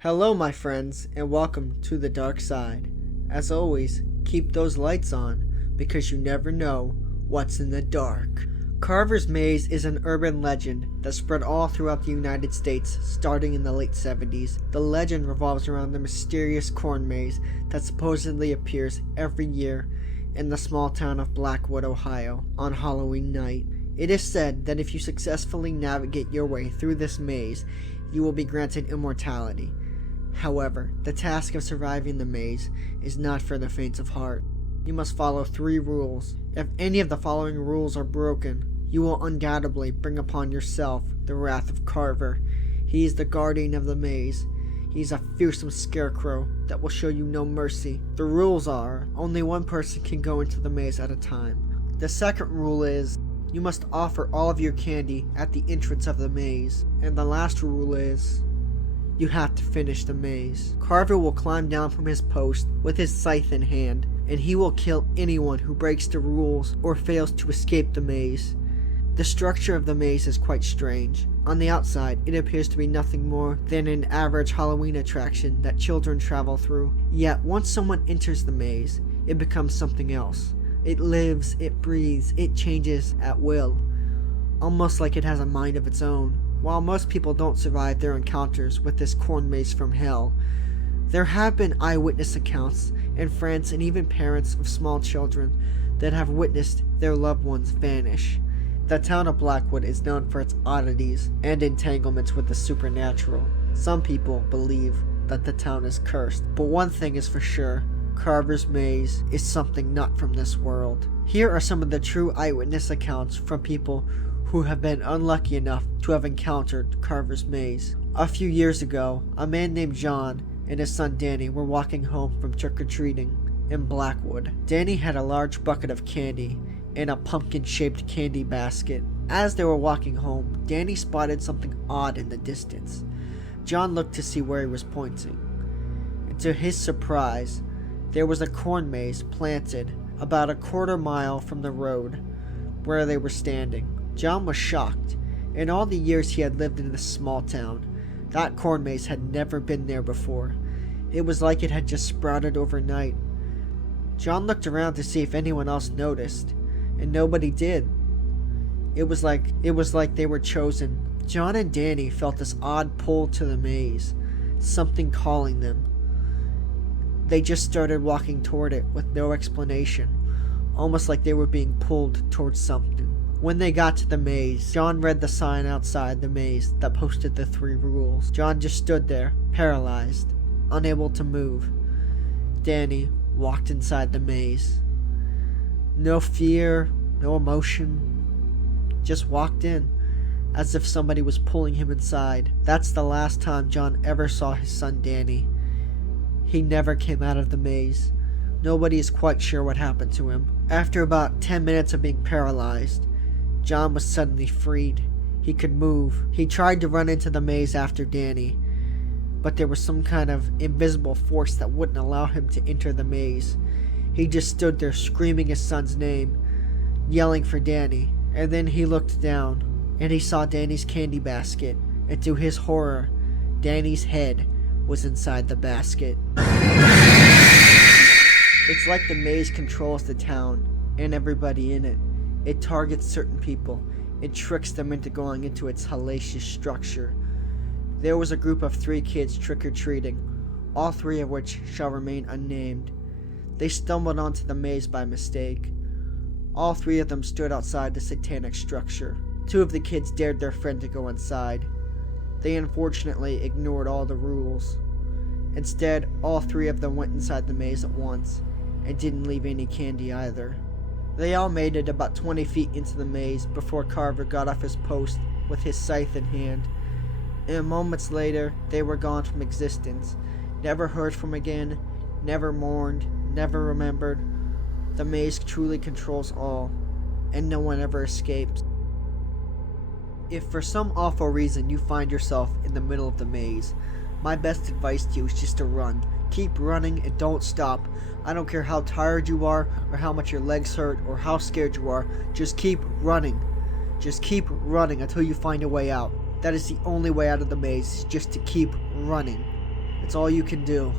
Hello, my friends, and welcome to the dark side. As always, keep those lights on because you never know what's in the dark. Carver's Maze is an urban legend that spread all throughout the United States starting in the late 70s. The legend revolves around the mysterious corn maze that supposedly appears every year in the small town of Blackwood, Ohio, on Halloween night. It is said that if you successfully navigate your way through this maze, you will be granted immortality. However, the task of surviving the maze is not for the faint of heart. You must follow 3 rules. If any of the following rules are broken, you will undoubtedly bring upon yourself the wrath of Carver. He is the guardian of the maze. He is a fearsome scarecrow that will show you no mercy. The rules are, only one person can go into the maze at a time. The second rule is, you must offer all of your candy at the entrance of the maze. And the last rule is, you have to finish the maze. Carver will climb down from his post with his scythe in hand, and he will kill anyone who breaks the rules or fails to escape the maze. The structure of the maze is quite strange. On the outside, it appears to be nothing more than an average Halloween attraction that children travel through. Yet, once someone enters the maze, it becomes something else. It lives, it breathes, it changes at will, almost like it has a mind of its own. While most people don't survive their encounters with this corn maze from hell, there have been eyewitness accounts and friends and even parents of small children that have witnessed their loved ones vanish. The town of Blackwood is known for its oddities and entanglements with the supernatural. Some people believe that the town is cursed, but one thing is for sure, Carver's Maze is something not from this world. Here are some of the true eyewitness accounts from people who have been unlucky enough to have encountered Carver's Maze. A few years ago, a man named John and his son Danny were walking home from trick-or-treating in Blackwood. Danny had a large bucket of candy in a pumpkin-shaped candy basket. As they were walking home, Danny spotted something odd in the distance. John looked to see where he was pointing, and to his surprise, there was a corn maze planted about a quarter mile from the road where they were standing. John was shocked. In all the years he had lived in this small town, that corn maze had never been there before. It was like it had just sprouted overnight. John looked around to see if anyone else noticed, and nobody did. It was like they were chosen. John and Danny felt this odd pull to the maze, something calling them. They just started walking toward it with no explanation, almost like they were being pulled towards something. When they got to the maze, John read the sign outside the maze that posted the 3 rules. John just stood there, paralyzed, unable to move. Danny walked inside the maze. No fear, no emotion, just walked in, as if somebody was pulling him inside. That's the last time John ever saw his son Danny. He never came out of the maze. Nobody is quite sure what happened to him. After about 10 minutes of being paralyzed, John was suddenly freed. He could move. He tried to run into the maze after Danny, but there was some kind of invisible force that wouldn't allow him to enter the maze. He just stood there screaming his son's name, yelling for Danny, and then he looked down, and he saw Danny's candy basket, and to his horror, Danny's head was inside the basket. It's like the maze controls the town and everybody in it. It targets certain people and tricks them into going into its hellacious structure. There was a group of 3 kids trick-or-treating, all 3 of which shall remain unnamed. They stumbled onto the maze by mistake. All 3 of them stood outside the satanic structure. 2 of the kids dared their friend to go inside. They unfortunately ignored all the rules. Instead, all 3 of them went inside the maze at once, and didn't leave any candy either. They all made it about 20 feet into the maze before Carver got off his post with his scythe in hand. And moments later, they were gone from existence. Never heard from again, never mourned, never remembered. The maze truly controls all, and no one ever escapes. If for some awful reason you find yourself in the middle of the maze, my best advice to you is just to run. Keep running and don't stop. I don't care how tired you are, or how much your legs hurt, or how scared you are. Just keep running. Just keep running until you find a way out. That is the only way out of the maze, just to keep running. It's all you can do.